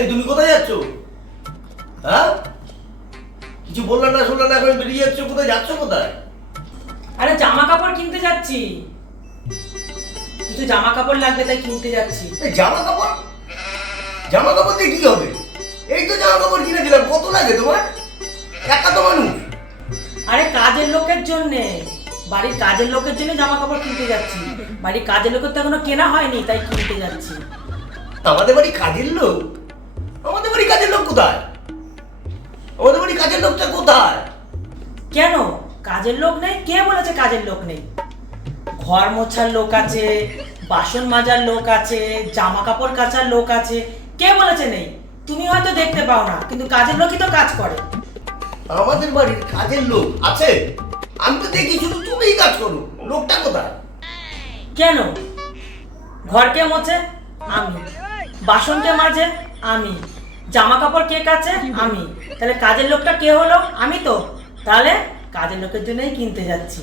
এই তুমি কোথায় যাচ্ছ? হ্যাঁ, কিছু বললে না, শুনলে না, এখন বেরিয়ে যাচ্ছ। কোথায় যাচ্ছ? কোথায়? আরে জামা কাপড় কিনতে যাচ্ছি, কিছু জামা কাপড় লাগবে তাই কিনতে যাচ্ছি। এই জামা কাপড়? জামা কাপড় দিয়ে কি হবে? এই তো জামা কাপড় কিনে দিলাম, কত লাগে তোমার? একা তো মানুষ। আরে কাজের লোকের জন্য, বাড়ির কাজের লোকের জন্য জামা কাপড় কিনতে যাচ্ছি। বাড়ির কাজের লোকের তো এখনো কেনা হয়নি তাই কিনতে যাচ্ছি। আমাদের বাড়ি কাজের লোক? আমাদের বাড়ি কাজের লোক কোথায়? আমাদের বাড়ি কাজের লোকটা কোথায়? কেন কাজের লোক নেই? কে বলেছে কাজের লোক নেই? ঘর মোছার লোক আছে, বাসন মাজার লোক আছে, জামা কাপড় কাচার লোক আছে, কে বলেছে নেই? তুমি হয়তো দেখতে পাও না, কিন্তু কাজের লোকই তো কাজ করে। আমাদের বাড়ির কাজের লোক আছে? আমি তো দেখি শুধু তুমিই কাজ করো। লোকটা কোথায়? কেন? ঘর কে মোছে? আমি। বাসন কে মাজে? আমি। জামা কাপড় কে কাচে? আমি। তাহলে কাজের লোকটা কে হলো? আমি তো। তাহলে কাজের লোকের জন্যই কিনতে যাচ্ছি।